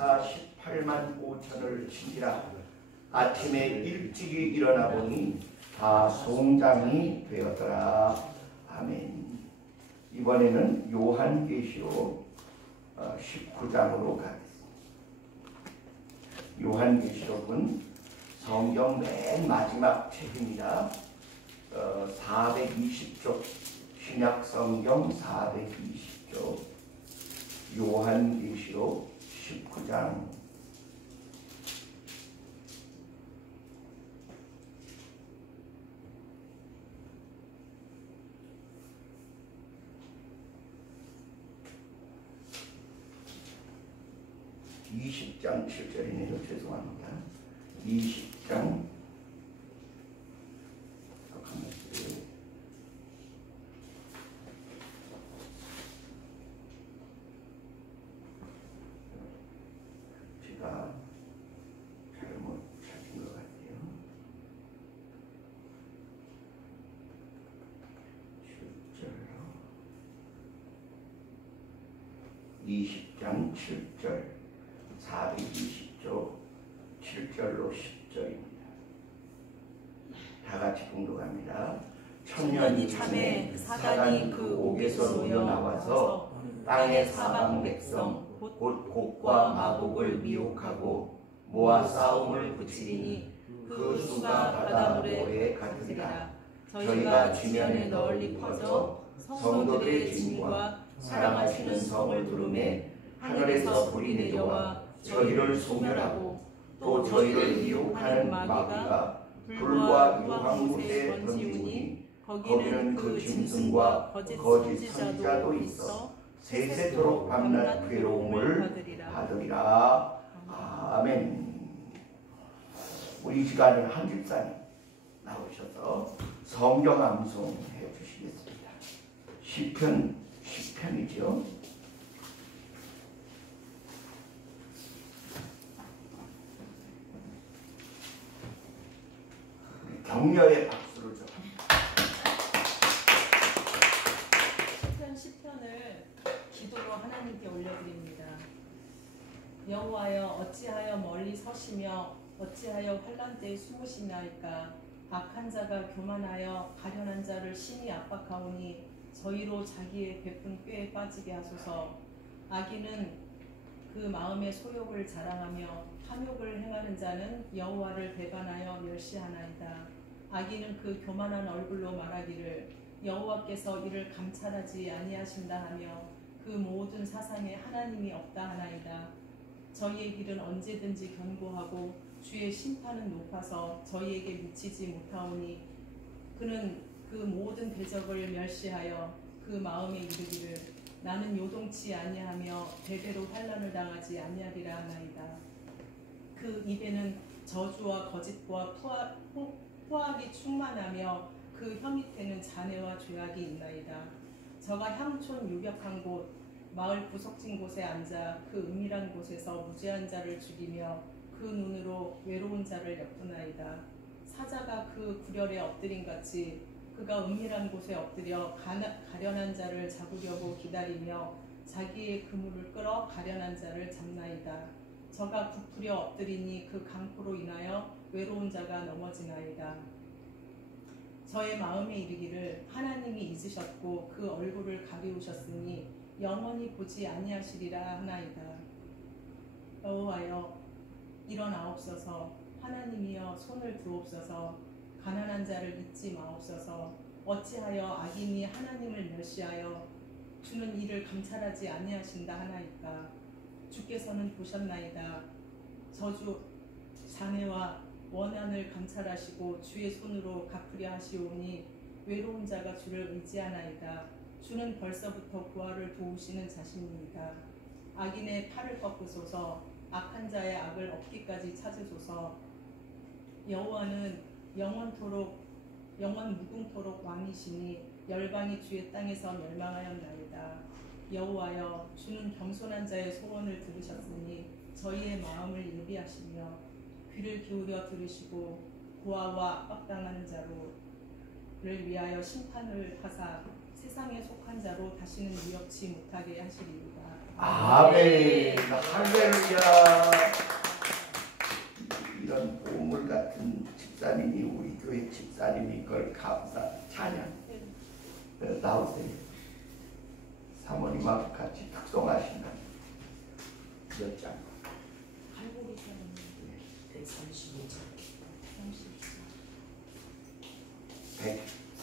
18만 5천을 치니라. 아침에 일찍이 일어나 보니 다 송장이 되었더라. 아멘. 이번에는 요한계시록 19장으로 가겠습니다. 요한계시록은 성경 맨 마지막 책입니다. 420쪽, 신약성경 420쪽, 요한계시록 19장. (20장) 7절이네요. 죄송합니다. 20장 제가 잘못 찾은 것 같아요. 20장 7절 420쪽 7절로 10절입니다. 다같이 봉독합니다. 천년이 참에 사단이 그 옥에서 놓여 나와서 땅의 사방 백성 곧 곡과 마곡을 미혹하고 모아 싸움을 붙이리니 그 수가 바다모래에 같으리라. 저희가 지면에 널리 퍼져 성도들의 짐과 사랑하시는 성을 두르매 하늘에서 불이 내려와 저희를 소멸하고 또 저희를 미혹하는 마귀가 불과 유황 곳에 던지우니 거기는 그 짐승과 거짓 선지자도 있어 세세토록 밤낮 괴로움을 받으리라. 아멘. 우리 시간에 한 집사님 나오셔서 성경 암송해 주시겠습니다. 시편 10편이죠. 격려의 박수를 좀. 시편 10편을 기도로 하나님께 올려드립니다. 여호와여 어찌하여 멀리 서시며 어찌하여 환난 때에 숨으시나이까. 악한 자가 교만하여 가련한 자를 심히 압박하오니 저희로 자기의 베푼 꾀에 빠지게 하소서. 악인은 그 마음의 소욕을 자랑하며 탐욕을 행하는 자는 여호와를 배반하여 멸시하나이다. 악인은 그 교만한 얼굴로 말하기를 여호와께서 이를 감찰하지 아니하신다 하며 그 모든 사상에 하나님이 없다 하나이다. 저희의 길은 언제든지 견고하고 주의 심판은 높아서 저희에게 미치지 못하오니 그는 그 모든 대적을 멸시하여 그 마음에 이르기를 나는 요동치 아니하며 대대로 환난을 당하지 아니하리라 하나이다. 그 입에는 저주와 거짓과 포악이 충만하며 그 혀 밑에는 잔해와 죄악이 있나이다. 저가 향촌 유벽한 곳 마을 구석진 곳에 앉아 그 은밀한 곳에서 무죄한 자를 죽이며 그 눈으로 외로운 자를 엿보나이다. 사자가 그 구렬에 엎드린 같이 그가 은밀한 곳에 엎드려 가련한 자를 잡으려고 기다리며 자기의 그물을 끌어 가련한 자를 잡나이다. 저가 부풀려 엎드리니 그 강포로 인하여 외로운 자가 넘어지나이다. 저의 마음에 이르기를 하나님이 잊으셨고 그 얼굴을 가리우셨으니 영원히 보지 아니하시리라 하나이다. 여호와여 일어나옵소서. 하나님이여 손을 두옵소서. 가난한 자를 잊지 마옵소서. 어찌하여 악인이 하나님을 멸시하여 주는 이를 감찰하지 아니하신다 하나이까. 주께서는 보셨나이다. 저주 잔해와 원한을 감찰하시고 주의 손으로 갚으려 하시오니 외로운 자가 주를 의지하나이다. 주는 벌써부터 부하를 도우시는 자신입니다. 악인의 팔을 꺾으소서. 악한 자의 악을 없기까지 찾으소서. 여호와는 영원 무궁토록 왕이시니 열방이 주의 땅에서 멸망하였나이다. 여호와여 주는 겸손한 자의 소원을 들으셨으니 저희의 마음을 예비하시며 귀를 기울여 들으시고 고아와 압박당하는 자를 위하여 심판을 하사 세상에 속한 자로 다시는 유력치 못하게 하시리이다. 아멘. 할렐루야. 이런 보물 같은 집사님이 우리 교회 집사님이 걸 감사 찬양. 나오세요. 사모님하고 같이 특송하신다. 몇 장? 135장.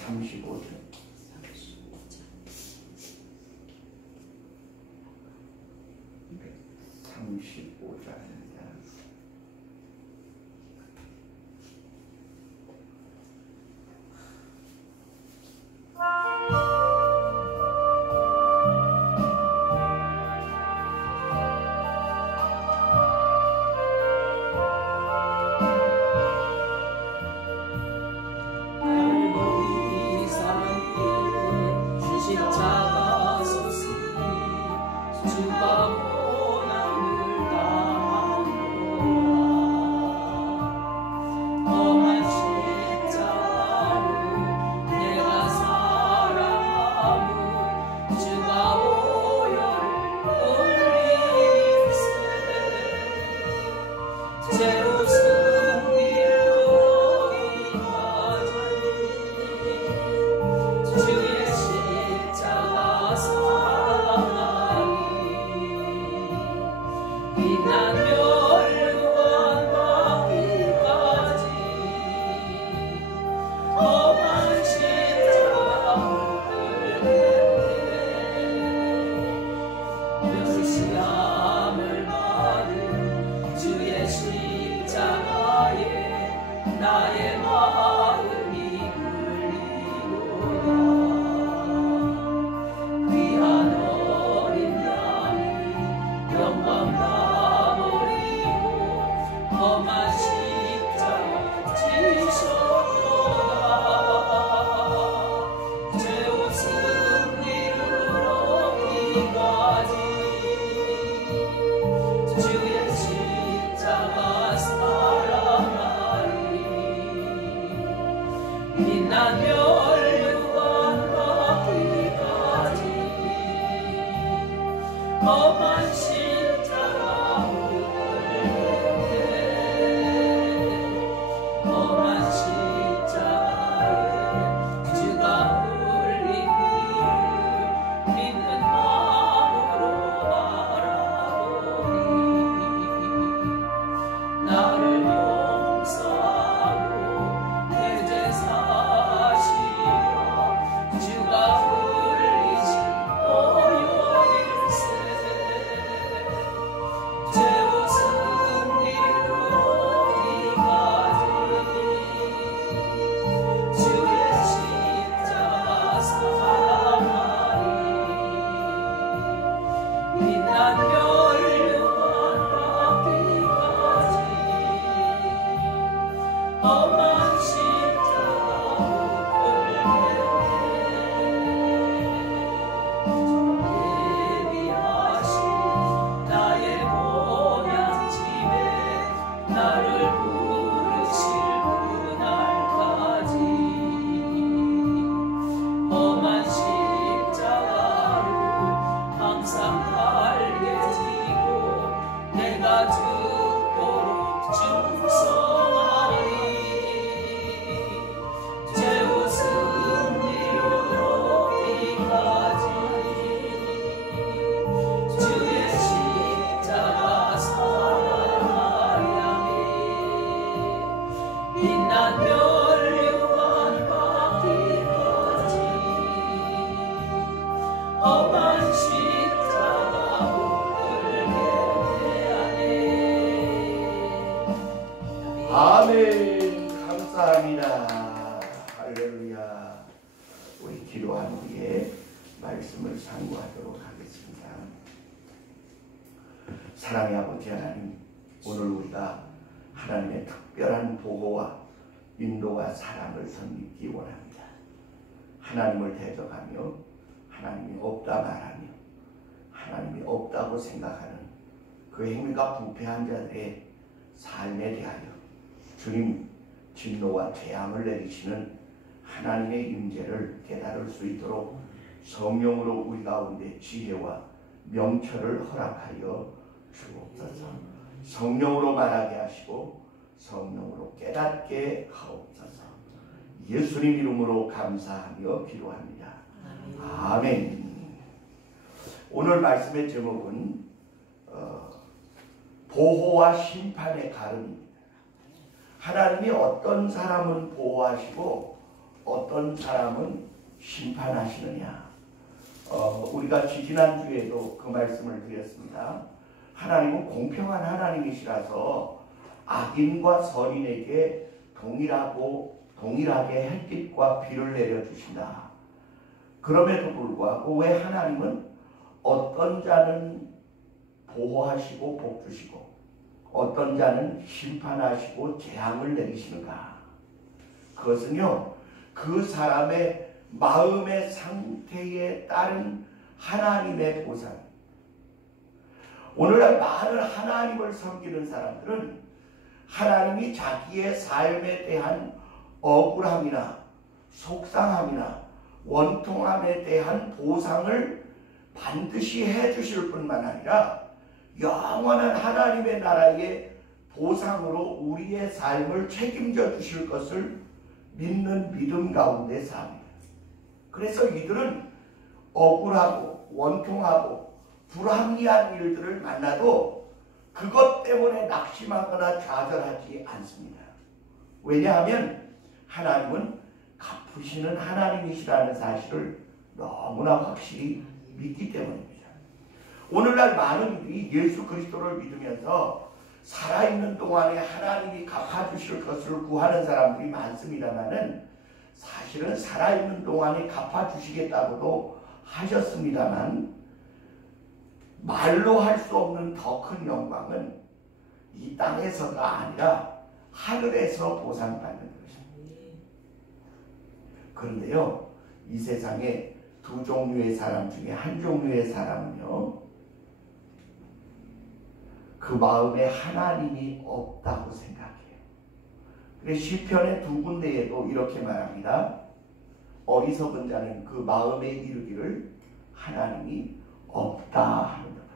135장입니다. 아멘. 감사합니다. 할렐루야. 우리 기도한 후에 말씀을 상고하도록 하겠습니다. 사랑의 아버지 하나님, 오늘 우리가 하나님의 특별한 보호와 인도와 사랑을 선입기 원합니다. 하나님을 대적하며 하나님이 없다 말하며 하나님이 없다고 생각하는 그 행위가 부패한 자들의 삶에 대하여 주님 진노와 재앙을 내리시는 하나님의 임재를 깨달을 수 있도록 성령으로 우리 가운데 지혜와 명철을 허락하여 주옵소서. 성령으로 말하게 하시고 성령으로 깨닫게 하옵소서. 예수님 이름으로 감사하며 기도합니다. 아멘. 오늘 말씀의 제목은 보호와 심판의 가름입니다. 하나님이 어떤 사람은 보호하시고 어떤 사람은 심판하시느냐. 우리가 지지난주에도 그 말씀을 드렸습니다. 하나님은 공평한 하나님이시라서 악인과 선인에게 동일하게 햇빛과 비를 내려주신다. 그럼에도 불구하고 왜 하나님은 어떤 자는 보호하시고 복 주시고 어떤 자는 심판하시고 재앙을 내리시는가? 그것은요, 그 사람의 마음의 상태에 따른 하나님의 보상. 오늘날 많은 하나님을 섬기는 사람들은 하나님이 자기의 삶에 대한 억울함이나 속상함이나 원통함에 대한 보상을 반드시 해주실 뿐만 아니라 영원한 하나님의 나라의 보상으로 우리의 삶을 책임져 주실 것을 믿는 믿음 가운데 삽니다. 그래서 이들은 억울하고 원통하고 불합리한 일들을 만나도 그것 때문에 낙심하거나 좌절하지 않습니다. 왜냐하면 하나님은 갚으시는 하나님이시라는 사실을 너무나 확실히 믿기 때문입니다. 오늘날 많은 이들이 예수 그리스도를 믿으면서 살아있는 동안에 하나님이 갚아주실 것을 구하는 사람들이 많습니다만은 사실은 살아있는 동안에 갚아주시겠다고도 하셨습니다만 말로 할 수 없는 더 큰 영광은 이 땅에서가 아니라 하늘에서 보상받는 것입니다. 그런데요, 이 세상에 두 종류의 사람 중에 한 종류의 사람은요, 그 마음에 하나님이 없다고 생각해요. 그래서 시편의 두 군데에도 이렇게 말합니다. 어리석은 자는 그 마음에 이르기를 하나님이 없다 하는도다.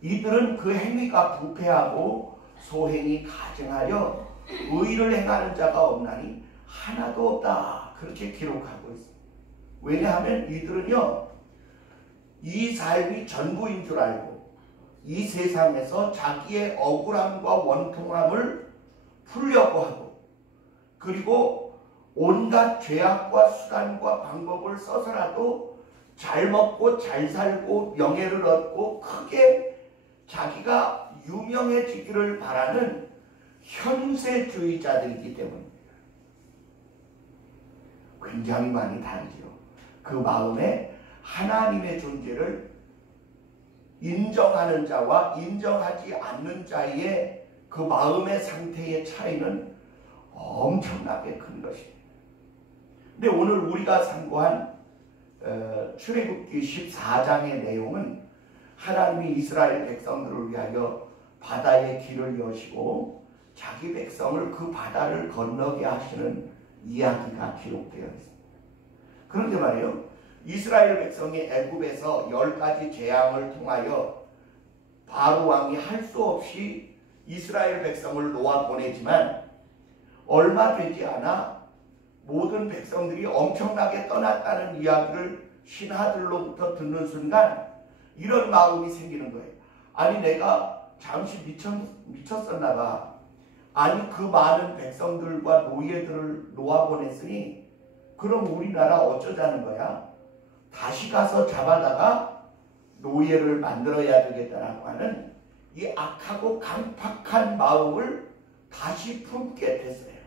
이들은 그 행위가 부패하고 소행이 가증하여 의를 행하는 자가 없나니 하나도 없다. 그렇게 기록하고 있습니다. 왜냐하면 이들은요, 이 삶이 전부인 줄 알고 이 세상에서 자기의 억울함과 원통함을 풀려고 하고 그리고 온갖 죄악과 수단과 방법을 써서라도 잘 먹고 잘 살고 명예를 얻고 크게 자기가 유명해지기를 바라는 현세주의자들이기 때문입니다. 굉장히 많이 다르지요. 그 마음에 하나님의 존재를 인정하는 자와 인정하지 않는 자의 그 마음의 상태의 차이는 엄청나게 큰 것입니다. 근데 오늘 우리가 상고한 출애굽기 14장의 내용은 하나님이 이스라엘 백성들을 위하여 바다의 길을 여시고 자기 백성을 그 바다를 건너게 하시는 이야기가 기록되어 있습니다. 그런데 말이에요, 이스라엘 백성이 애굽에서 10가지 재앙을 통하여 바로 왕이 할 수 없이 이스라엘 백성을 놓아보내지만 얼마 되지 않아 모든 백성들이 엄청나게 떠났다는 이야기를 신하들로부터 듣는 순간 이런 마음이 생기는 거예요. 아니 내가 잠시 미쳤었나 봐. 아니 그 많은 백성들과 노예들을 놓아보냈으니 그럼 우리나라 어쩌자는 거야? 다시 가서 잡아다가 노예를 만들어야 되겠다라고 하는 이 악하고 강팍한 마음을 다시 품게 됐어요.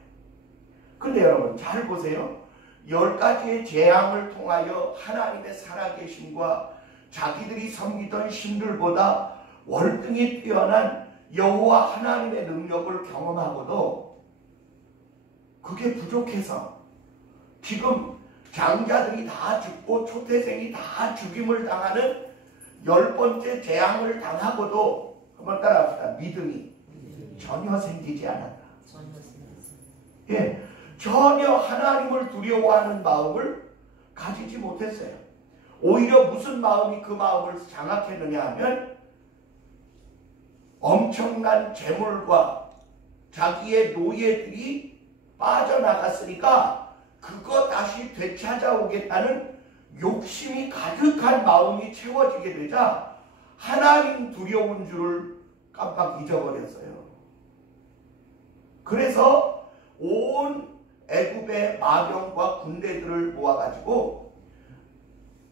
근데 여러분 잘 보세요. 10가지의 재앙을 통하여 하나님의 살아계심과 자기들이 섬기던 신들보다 월등히 뛰어난 여호와 하나님의 능력을 경험하고도 그게 부족해서 지금 장자들이 다 죽고 초태생이 다 죽임을 당하는 10번째 재앙을 당하고도 한번 따라합시다. 믿음이 전혀 생기지 않았다. 전혀 하나님을 두려워하는 마음을 가지지 못했어요. 오히려 무슨 마음이 그 마음을 장악했느냐 하면 엄청난 재물과 자기의 노예들이 빠져나갔으니까 그거 다시 되찾아오겠다는 욕심이 가득한 마음이 채워지게 되자 하나님 두려운 줄을 깜빡 잊어버렸어요. 그래서 온 애굽의 마병과 군대들을 모아가지고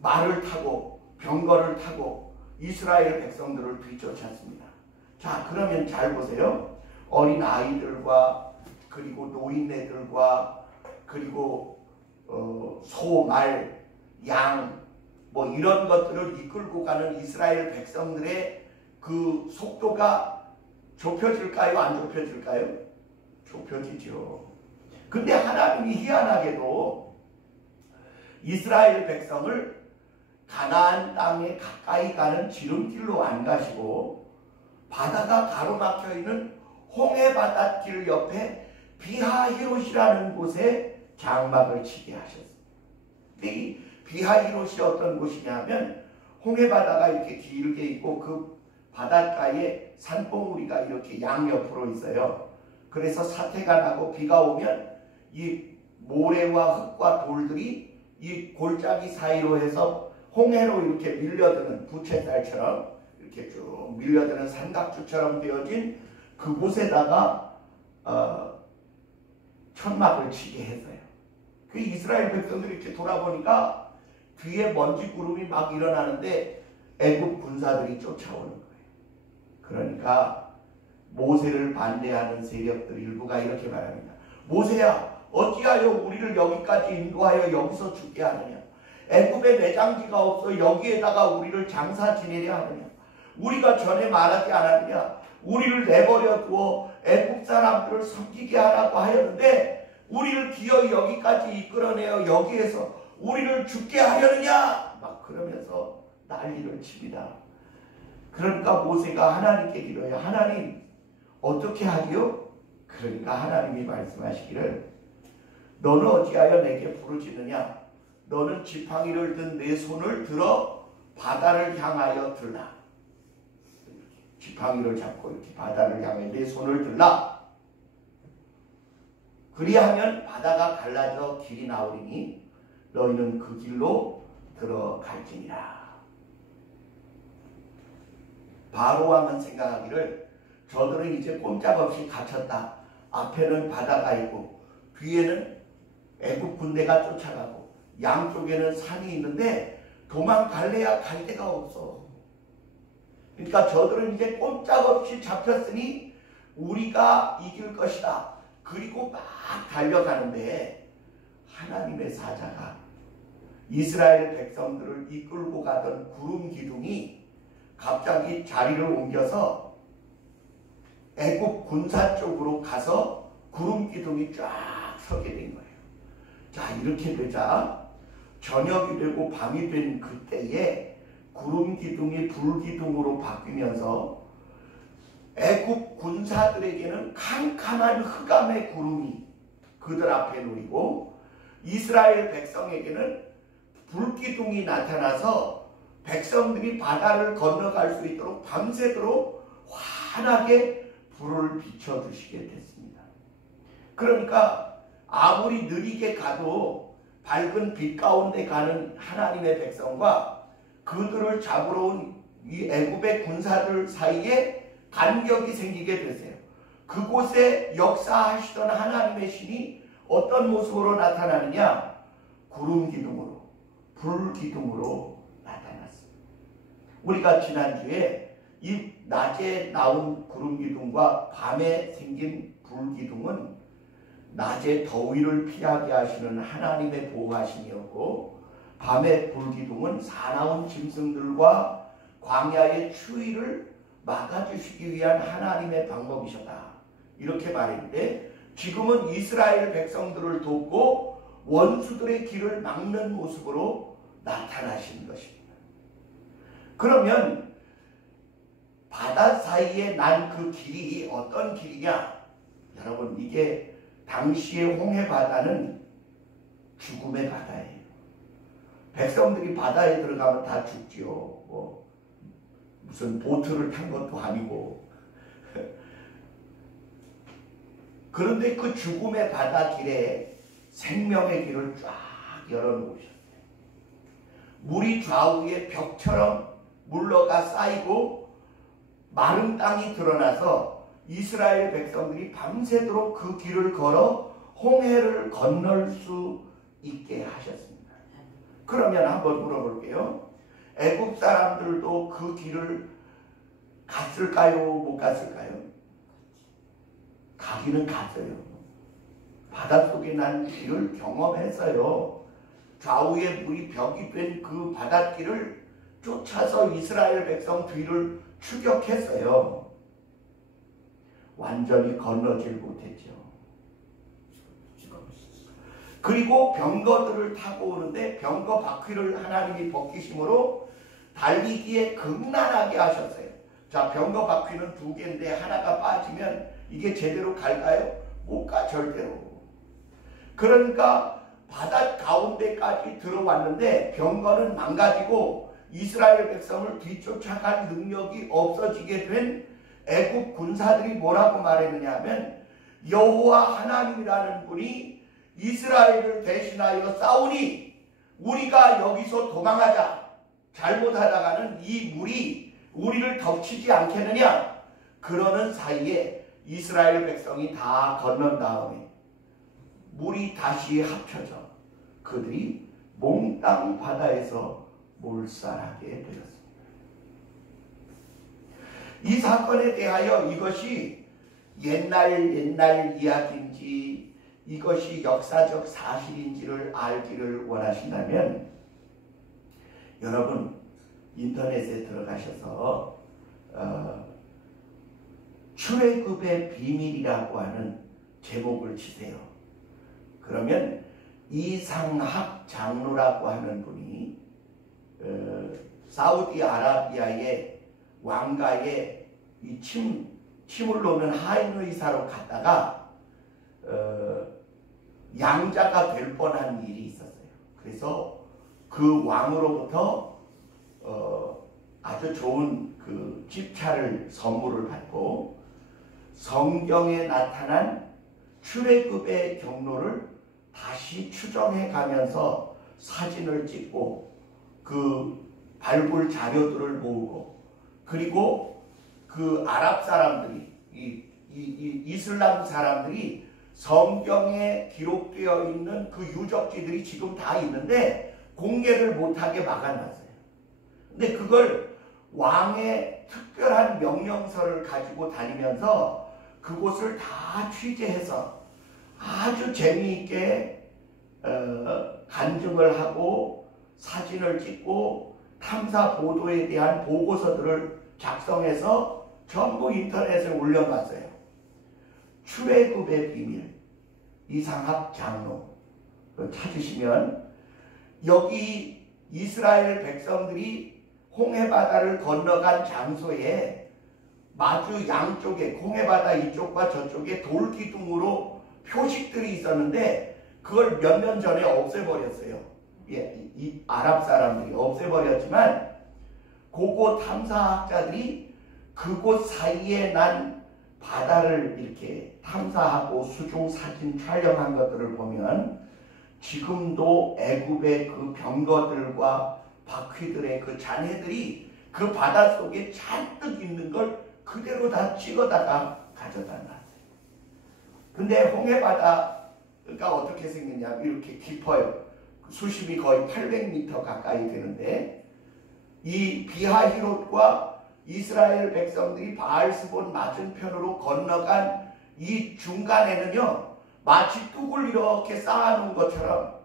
말을 타고 병거를 타고 이스라엘 백성들을 뒤쫓았습니다. 자, 그러면 잘 보세요. 어린 아이들과 그리고 노인네들과 그리고 소, 말, 양 뭐 이런 것들을 이끌고 가는 이스라엘 백성들의 그 속도가 좁혀질까요? 안 좁혀질까요? 좁혀지죠. 근데 하나님이 희한하게도 이스라엘 백성을 가나안 땅에 가까이 가는 지름길로 안 가시고 바다가 가로막혀 있는 홍해 바닷길 옆에 비하히롯이라는 곳에 장막을 치게 하셨습니다. 근데 이 비하히롯이 어떤 곳이냐면 홍해 바다가 이렇게 길게 있고 그 바닷가에 산봉우리가 이렇게 양옆으로 있어요. 그래서 사태가 나고 비가 오면 이 모래와 흙과 돌들이 이 골짜기 사이로 해서 홍해로 이렇게 밀려드는 부채살처럼 이렇게 쭉 밀려드는 삼각주처럼 되어진 그곳에다가 천막을 치게 했어요. 그 이스라엘 백성들이 이렇게 돌아보니까 뒤에 먼지 구름이 막 일어나는데 애굽 군사들이 쫓아오는 거예요. 그러니까 모세를 반대하는 세력들 일부가 이렇게 말합니다. 모세야, 어찌하여 우리를 여기까지 인도하여 여기서 죽게 하느냐? 애굽에 매장지가 없어 여기에다가 우리를 장사 지내려 하느냐? 우리가 전에 말하지 않았느냐? 우리를 내버려 두어 애굽 사람들을 섬기게 하라고 하였는데 우리를 기어이 여기까지 이끌어내어 여기에서 우리를 죽게 하려느냐? 막 그러면서 난리를 칩니다. 그러니까 모세가 하나님께 기도해요. 하나님, 어떻게 하기요? 그러니까 하나님이 말씀하시기를 너는 어찌하여 내게 부르짖느냐? 너는 지팡이를 든 내 손을 들어 바다를 향하여 들라. 지팡이를 잡고 이렇게 바다를 향해 내 손을 들라. 그리하면 바다가 갈라져 길이 나오리니 너희는 그 길로 들어갈지니라. 바로왕은 생각하기를 저들은 이제 꼼짝없이 갇혔다. 앞에는 바다가 있고 뒤에는 애굽 군대가 쫓아가고 양쪽에는 산이 있는데 도망갈래야 갈 데가 없어. 그러니까 저들은 이제 꼼짝없이 잡혔으니 우리가 이길 것이다. 그리고 막 달려가는데 하나님의 사자가 이스라엘 백성들을 이끌고 가던 구름 기둥이 갑자기 자리를 옮겨서 애굽 군사 쪽으로 가서 구름 기둥이 쫙 서게 된 거예요. 자, 이렇게 되자 저녁이 되고 밤이 된 그때에 구름 기둥이 불 기둥으로 바뀌면서 애굽 군사들에게는 캄캄한 흑암의 구름이 그들 앞에 놓이고 이스라엘 백성에게는 불기둥이 나타나서 백성들이 바다를 건너갈 수 있도록 밤새도록 환하게 불을 비춰주시게 됐습니다. 그러니까 아무리 느리게 가도 밝은 빛 가운데 가는 하나님의 백성과 그들을 잡으러 온 이 애굽의 군사들 사이에 간격이 생기게 되세요. 그곳에 역사하시던 하나님의 신이 어떤 모습으로 나타나느냐? 구름 기둥으로, 불 기둥으로 나타났습니다. 우리가 지난주에 이 낮에 나온 구름 기둥과 밤에 생긴 불 기둥은 낮에 더위를 피하게 하시는 하나님의 보호하심이었고 밤의 불 기둥은 사나운 짐승들과 광야의 추위를 막아주시기 위한 하나님의 방법이셨다. 이렇게 말했는데 지금은 이스라엘 백성들을 돕고 원수들의 길을 막는 모습으로 나타나신 것입니다. 그러면 바다 사이에 난 그 길이 어떤 길이냐? 여러분, 이게 당시의 홍해 바다는 죽음의 바다예요. 백성들이 바다에 들어가면 다 죽지요. 뭐 무슨 보트를 탄 것도 아니고. 그런데 그 죽음의 바닷길에 생명의 길을 쫙 열어놓으셨어요. 물이 좌우에 벽처럼 물러가 쌓이고 마른 땅이 드러나서 이스라엘 백성들이 밤새도록 그 길을 걸어 홍해를 건널 수 있게 하셨습니다. 그러면 한번 물어볼게요. 애굽 사람들도 그 길을 갔을까요? 못 갔을까요? 가기는 갔어요. 바닷속에 난 길을 경험했어요. 좌우에 물이 벽이 된 그 바닷길을 쫓아서 이스라엘 백성 뒤를 추격했어요. 완전히 건너질 못했죠. 그리고 병거들을 타고 오는데 병거 바퀴를 하나님이 벗기심으로 달리기에 극난하게 하셨어요. 자, 병거 바퀴는 두 개인데 하나가 빠지면 이게 제대로 갈까요? 못 가, 절대로. 그러니까 바다 가운데까지 들어왔는데 병거는 망가지고 이스라엘 백성을 뒤쫓아갈 능력이 없어지게 된 애굽 군사들이 뭐라고 말했느냐 하면 여호와 하나님이라는 분이 이스라엘을 대신하여 싸우니 우리가 여기서 도망하자. 잘못하다가는 이 물이 우리를 덮치지 않겠느냐. 그러는 사이에 이스라엘 백성이 다 건넌 다음에 물이 다시 합쳐져 그들이 몽땅 바다에서 몰살하게 되었습니다. 이 사건에 대하여 이것이 옛날 이야기인지 이것이 역사적 사실인지를 알기를 원하신다면 여러분 인터넷에 들어가셔서 출애굽의 비밀이라고 하는 제목을 치세요. 그러면 이상학 장로라고 하는 분이 사우디아라비아의 왕가에 이 침을 놓는 하인 의사로 갔다가 양자가 될 뻔한 일이 있었어요. 그래서 그 왕으로부터 아주 좋은 그 집차를 선물을 받고 성경에 나타난 출애굽의 경로를 다시 추정해 가면서 사진을 찍고 그 발굴 자료들을 모으고 그리고 그 아랍 사람들이 이슬람 사람들이 성경에 기록되어 있는 그 유적지들이 지금 다 있는데 공개를 못하게 막아놨어요. 근데 그걸 왕의 특별한 명령서를 가지고 다니면서 그곳을 다 취재해서 아주 재미있게 간증을 하고 사진을 찍고 탐사 보도에 대한 보고서들을 작성해서 전부 인터넷에 올려놨어요. 출애굽의 비밀 이상학 장로 찾으시면 여기 이스라엘 백성들이 홍해바다를 건너간 장소에 마주 양쪽에 홍해바다 이쪽과 저쪽에 돌기둥으로 표식들이 있었는데 그걸 몇 년 전에 없애버렸어요. 이 아랍 사람들이 없애버렸지만 고고 탐사학자들이 그곳 사이에 난 바다를 이렇게 탐사하고 수중 사진 촬영한 것들을 보면 지금도 애굽의 그 병거들과 바퀴들의 그 잔해들이 그 바닷속에 잔뜩 있는 걸 그대로 다 찍어다가 가져다 놨어요. 근데 홍해바다가 어떻게 생겼냐면 이렇게 깊어요. 수심이 거의 800m 가까이 되는데 이 비하히롯과 이스라엘 백성들이 바알스본 맞은편으로 건너간 이 중간에는요 마치 뚝을 이렇게 쌓아놓은 것처럼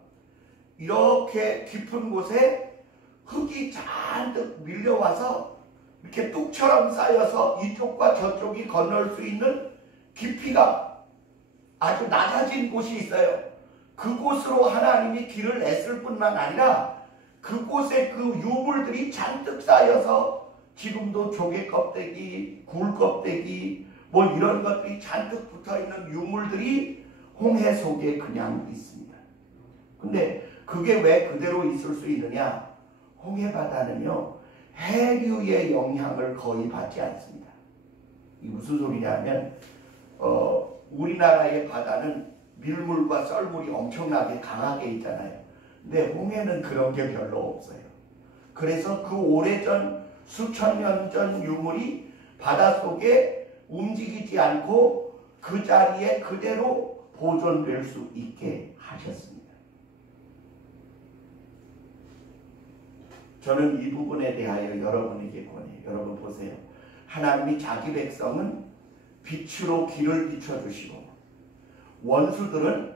이렇게 깊은 곳에 흙이 잔뜩 밀려와서 이렇게 뚝처럼 쌓여서 이쪽과 저쪽이 건널 수 있는 깊이가 아주 낮아진 곳이 있어요. 그곳으로 하나님이 길을 냈을 뿐만 아니라 그곳에 그 유물들이 잔뜩 쌓여서 지금도 조개 껍데기, 굴 껍데기 뭐 이런 것들이 잔뜩 붙어있는 유물들이 홍해 속에 그냥 있습니다. 근데 그게 왜 그대로 있을 수 있느냐? 홍해바다는요, 해류의 영향을 거의 받지 않습니다. 이 무슨 소리냐면, 우리나라의 바다는 밀물과 썰물이 엄청나게 강하게 있잖아요. 근데 홍해는 그런 게 별로 없어요. 그래서 그 오래전 수천 년 전 유물이 바닷속에 움직이지 않고 그 자리에 그대로 보존될 수 있게 하셨습니다. 저는 이 부분에 대하여 여러분에게 권해요. 여러분 보세요. 하나님이 자기 백성은 빛으로 길을 비춰주시고 원수들은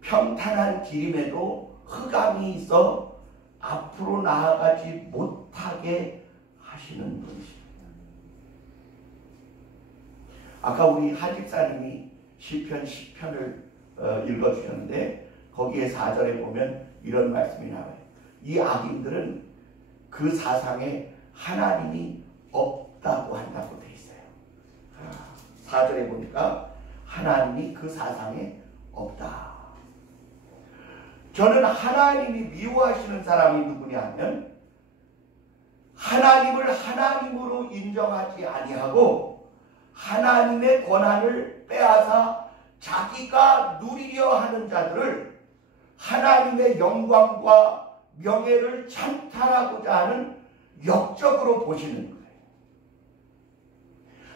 평탄한 길임에도 흑암이 있어 앞으로 나아가지 못하게 하시는 분이십니다. 아까 우리 하집사님이 시편 10편을 읽어주셨는데 거기에 4절에 보면 이런 말씀이 나와요. 이 악인들은 그 사상에 하나님이 없다고 한다고 돼 있어요. 4절에 보니까 하나님이 그 사상에 없다. 저는 하나님이 미워하시는 사람이 누구냐 하면 하나님을 하나님으로 인정하지 아니하고 하나님의 권한을 빼앗아 자기가 누리려 하는 자들을 하나님의 영광과 명예를 찬탈하고자 하는 역적으로 보시는 거예요.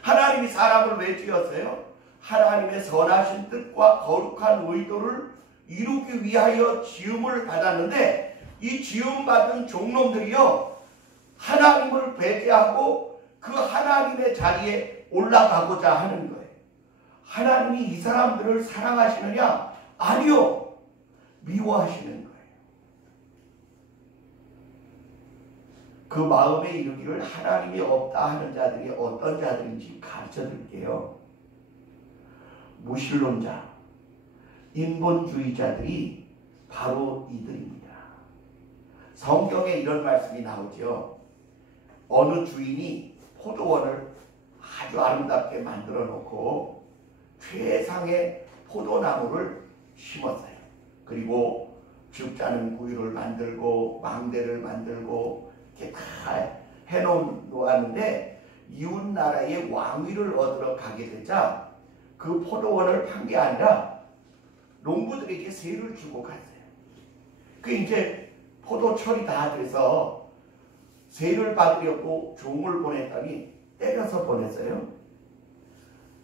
하나님이 사람을 왜 지었어요? 하나님의 선하신 뜻과 거룩한 의도를 이루기 위하여 지음을 받았는데 이 지음받은 종놈들이요 하나님을 배제하고 그 하나님의 자리에 올라가고자 하는 거예요. 하나님이 이 사람들을 사랑하시느냐? 아니요. 미워하시는 거예요. 그 마음에 이르기를 하나님이 없다 하는 자들이 어떤 자들인지 가르쳐 드릴게요. 무신론자, 인본주의자들이 바로 이들입니다. 성경에 이런 말씀이 나오죠. 어느 주인이 포도원을 아주 아름답게 만들어 놓고 최상의 포도나무를 심었어요. 그리고 죽자는 구유를 만들고 망대를 만들고 이렇게 다 해놓았는데 이웃나라의 왕위를 얻으러 가게 되자 그 포도원을 판 게 아니라 농부들에게 세를 주고 갔어요. 그 이제 포도철이 다 돼서 세를 받으려고 종을 보냈더니 때려서 보냈어요.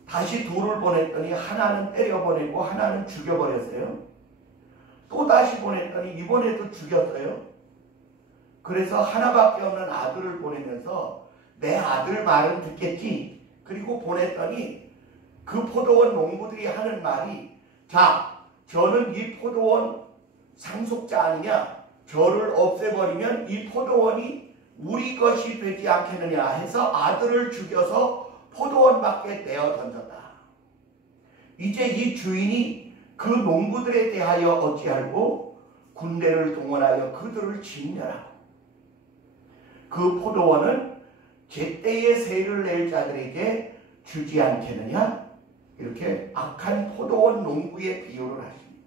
다시 둘을 보냈더니 하나는 때려 보내고 하나는 죽여버렸어요. 또 다시 보냈더니 이번에도 죽였어요. 그래서 하나밖에 없는 아들을 보내면서 내 아들 말은 듣겠지. 그리고 보냈더니 그 포도원 농부들이 하는 말이 자, 저는 이 포도원 상속자 아니냐? 저를 없애버리면 이 포도원이 우리 것이 되지 않겠느냐 해서 아들을 죽여서 포도원 밖에 내어 던졌다. 이제 이 주인이 그 농부들에 대하여 어찌하고 군대를 동원하여 그들을 진멸하고 그 포도원은 제때에 세를 낼 자들에게 주지 않겠느냐? 이렇게 악한 포도원 농부의 비유를 하십니다.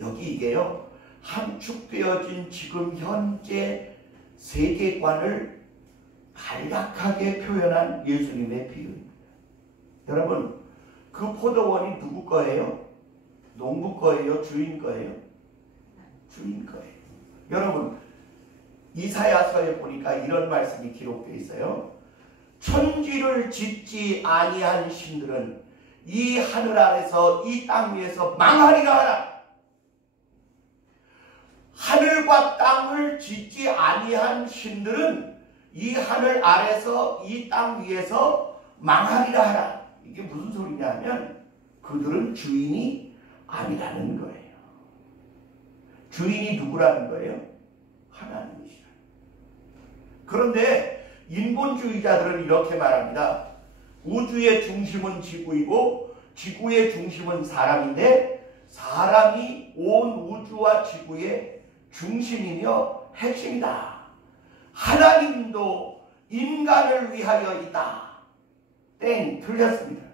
여기 이게요. 함축되어진 지금 현재 세계관을 간략하게 표현한 예수님의 비유입니다. 여러분, 그 포도원이 누구 거예요? 농부 거예요? 주인 거예요? 주인 거예요. 여러분, 이사야서에 보니까 이런 말씀이 기록되어 있어요. 천지를 짓지 아니한 신들은 이 하늘 아래서 이 땅 위에서 망하리라 하라. 하늘과 땅을 짓지 아니한 신들은 이 하늘 아래서 이 땅 위에서 망하리라 하라. 이게 무슨 소리냐면 그들은 주인이 아니라는 거예요. 주인이 누구라는 거예요? 하나님이시라. 그런데 인본주의자들은 이렇게 말합니다. 우주의 중심은 지구이고 지구의 중심은 사람인데 사람이 온 우주와 지구의 중심이며 핵심이다. 하나님도 인간을 위하여 있다. 땡, 틀렸습니다.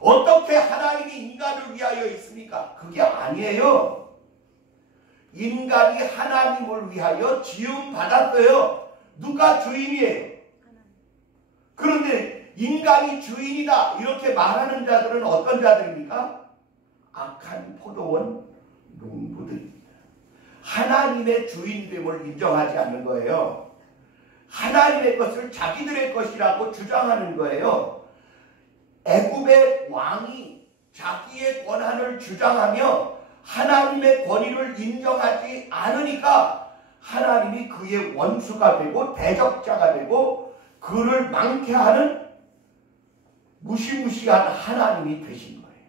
어떻게 하나님이 인간을 위하여 있습니까? 그게 아니에요. 인간이 하나님을 위하여 지음 받았어요. 누가 주인이에요? 그런데 인간이 주인이다 이렇게 말하는 자들은 어떤 자들입니까? 악한 포도원 농부들입니다. 하나님의 주인됨을 인정하지 않는 거예요. 하나님의 것을 자기들의 것이라고 주장하는 거예요. 애굽의 왕이 자기의 권한을 주장하며 하나님의 권위를 인정하지 않으니까 하나님이 그의 원수가 되고 대적자가 되고 그를 망케하는 무시무시한 하나님이 되신 거예요.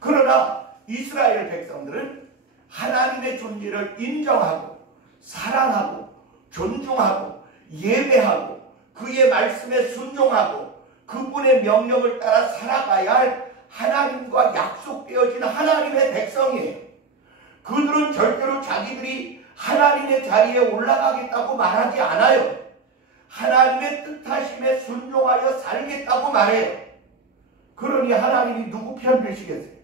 그러나 이스라엘 백성들은 하나님의 존재를 인정하고 사랑하고 존중하고 예배하고 그의 말씀에 순종하고 그분의 명령을 따라 살아가야 할 하나님과 약속되어진 하나님의 백성이에요. 그들은 절대로 자기들이 하나님의 자리에 올라가겠다고 말하지 않아요. 하나님의 뜻하심에 순종하여 살겠다고 말해요. 그러니 하나님이 누구 편 되시겠어요?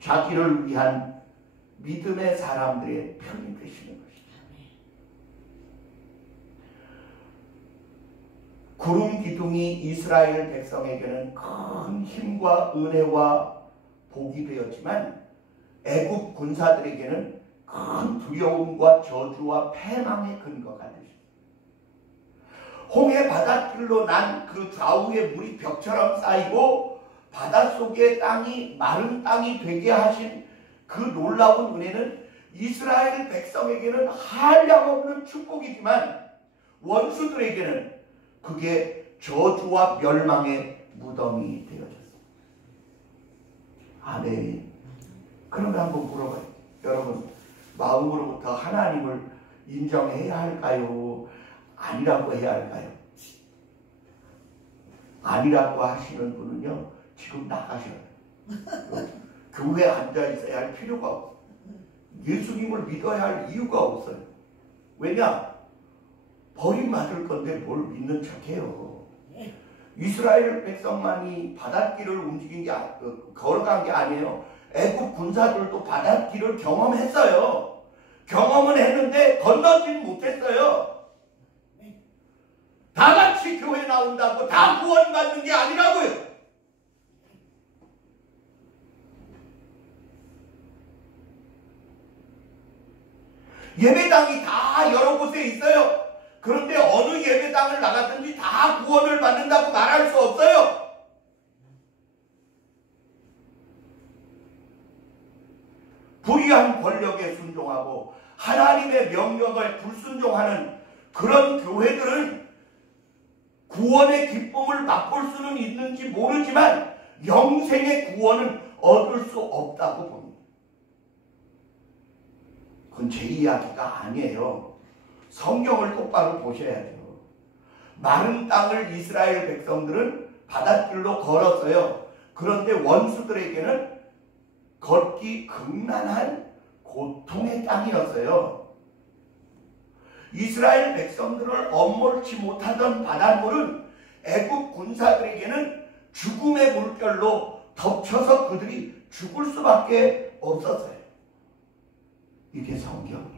자기를 위한 믿음의 사람들의 편이 되시는 것이죠. 구름 기둥이 이스라엘 백성에게는 큰 힘과 은혜와 복이 되었지만 애굽 군사들에게는 큰 두려움과 저주와 패망의 근거가 되셨습니다. 홍해 바닷길로 난 그 좌우의 물이 벽처럼 쌓이고 바닷속의 땅이 마른 땅이 되게 하신 그 놀라운 은혜는 이스라엘 백성에게는 한량없는 축복이지만 원수들에게는 그게 저주와 멸망의 무덤이 되어졌습니다. 아멘. 그러면 한번 물어봐요. 여러분, 마음으로부터 하나님을 인정해야 할까요? 아니라고 해야 할까요? 아니라고 하시는 분은요, 지금 나가셔야 돼요. 교회에 앉아 있어야 할 필요가 없어요. 예수님을 믿어야 할 이유가 없어요. 왜냐? 버림받을 건데 뭘 믿는 척해요. 이스라엘 백성만이 바닷길을 움직인 게 걸어간 게 아니에요. 애굽 군사들도 바닷길을 경험했어요. 경험은 했는데 건너지는 못했어요. 다 같이 교회 나온다고 다 구원받는 게 아니라고요. 예배당이 다 여러 곳에 있어요. 그런데 어느 예배당을 나갔든지 다 구원을 받는다고 말할 수 없어요. 불의한 권력에 순종하고 하나님의 명령을 불순종하는 그런 교회들은 구원의 기쁨을 맛볼 수는 있는지 모르지만 영생의 구원은 얻을 수 없다고 봅니다. 그건 제 이야기가 아니에요. 성경을 똑바로 보셔야죠. 마른 땅을 이스라엘 백성들은 바닷길로 걸었어요. 그런데 원수들에게는 걷기 극난한 고통의 땅이었어요. 이스라엘 백성들을 엄몰치 못하던 바닷물은 애굽 군사들에게는 죽음의 물결로 덮쳐서 그들이 죽을 수밖에 없었어요. 이게 성경이에요.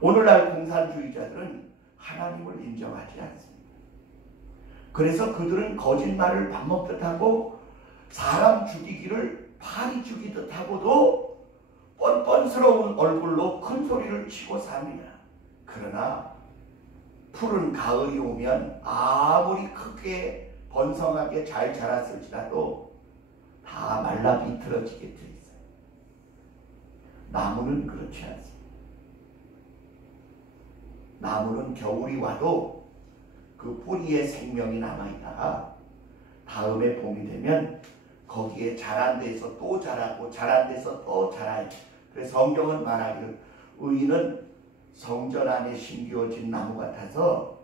오늘날 공산주의자들은 하나님을 인정하지 않습니다. 그래서 그들은 거짓말을 밥 먹듯 하고 사람 죽이기를 파리 죽이듯 하고도 뻔뻔스러운 얼굴로 큰 소리를 치고 삽니다. 그러나 푸른 가을이 오면 아무리 크게 번성하게 잘 자랐을지라도 다 말라 비틀어지게 돼 있어요. 나무는 그렇지 않습니다. 나무는 겨울이 와도 그 뿌리에 생명이 남아있다가 다음에 봄이 되면 거기에 자란 데서 또 자라고 자란 데서 또 자라요. 그래서 성경은 말하기를 의인은 성전 안에 심겨진 나무 같아서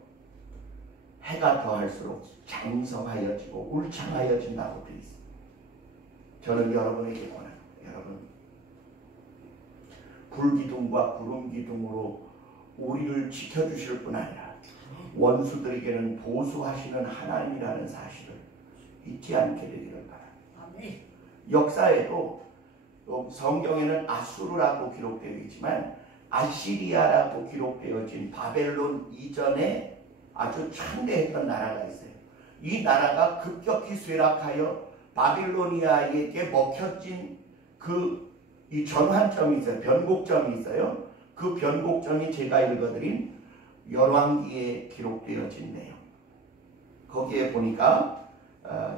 해가 더할수록 장성하여지고 울창하여진다고 되어 있습니다. 저는 여러분에게 권합니다. 여러분, 불기둥과 구름기둥으로 우리를 지켜주실 뿐 아니라 원수들에게는 보수하시는 하나님이라는 사실을 잊지 않게 되기를 바랍니다. 역사에도 성경에는 아수르라고 기록되어 있지만 아시리아라고 기록되어진 바벨론 이전에 아주 창대했던 나라가 있어요. 이 나라가 급격히 쇠락하여 바빌로니아에게 먹혀진 이 전환점이 있어요. 변곡점이 있어요. 그 변곡점이 제가 읽어드린 열왕기에 기록되어진 내용. 거기에 보니까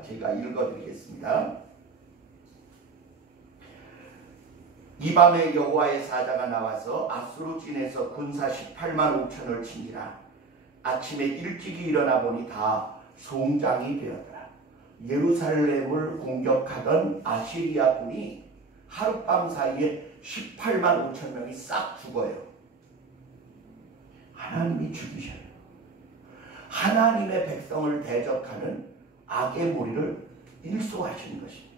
제가 읽어드리겠습니다. 이 밤에 여호와의 사자가 나와서 아수르진에서 군사 18만 5천을 친지라. 아침에 일찍이 일어나 보니 다 송장이 되었더라. 예루살렘을 공격하던 아시리아 군이 하룻밤 사이에 18만 5천 명이 싹 죽어요. 하나님이 죽이셔요. 하나님의 백성을 대적하는 악의 무리를 일소하시는 것입니다.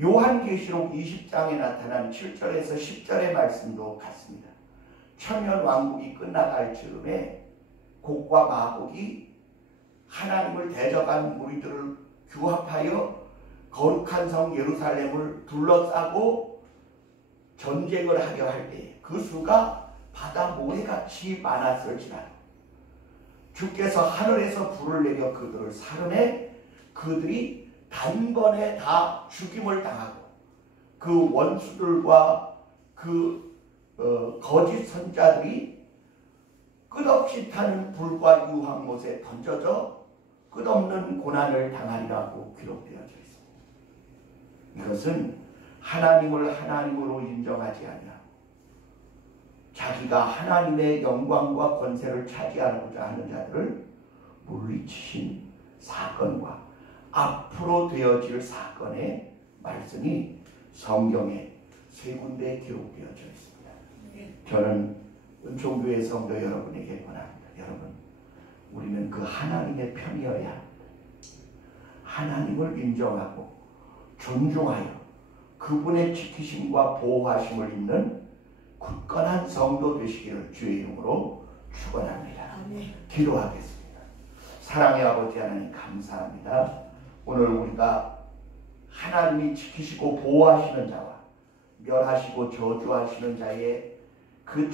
요한계시록 20장에 나타난 7절에서 10절의 말씀도 같습니다. 천년 왕국이 끝나갈 즈음에 곡과 마곡이 하나님을 대적한 무리들을 규합하여 거룩한 성 예루살렘을 둘러싸고 전쟁을 하려 할 때 그 수가 바다 모래같이 많았을지라. 주께서 하늘에서 불을 내려 그들을 사르매 그들이 단번에 다 죽임을 당하고 그 원수들과 거짓 선자들이 끝없이 타는 불과 유황못에 던져져 끝없는 고난을 당하리라고 기록되어져 있습니다. 이것은 하나님을 하나님으로 인정하지 아니하고 자기가 하나님의 영광과 권세를 차지하고자 하는 자들을 물리치신 사건과 앞으로 되어질 사건의 말씀이 성경에 세 군데 기록되어져 있습니다. 저는 은총교회 성도 여러분에게 권합니다. 여러분, 우리는 그 하나님의 편이어야 합니다. 하나님을 인정하고 존중하여 그분의 지키심과 보호하심을 입는 굳건한 성도 되시기를 주의 이름으로 축원합니다. 기도하겠습니다. 사랑의 아버지 하나님 감사합니다. 오늘 우리가 하나님이 지키시고 보호하시는 자와 멸하시고 저주하시는 자의 그